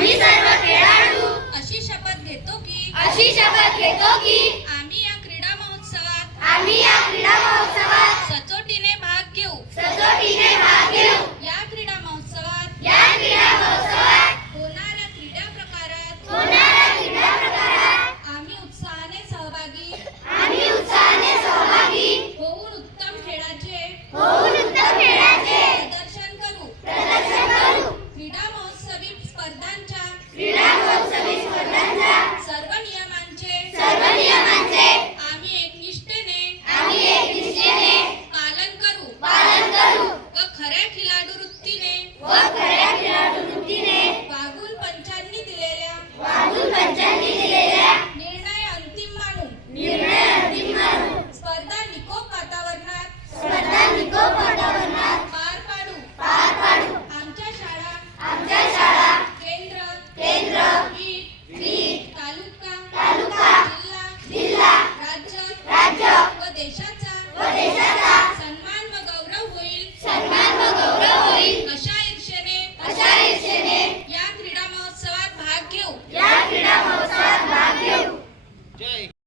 आम्ही सर्व खेळाडू अशी शपथ घेतो की आम्ही या क्रीडा महोत्सवात सचोटीने भाग घेऊ. या क्रीडा महोत्सवात होणाऱ्या क्रीडा प्रकारात आम्ही उत्साहाने सहभागी होऊन उत्तम खेळाचे प्रदर्शन करू. क्रीडा महोत्सवी स्पर्धांच्या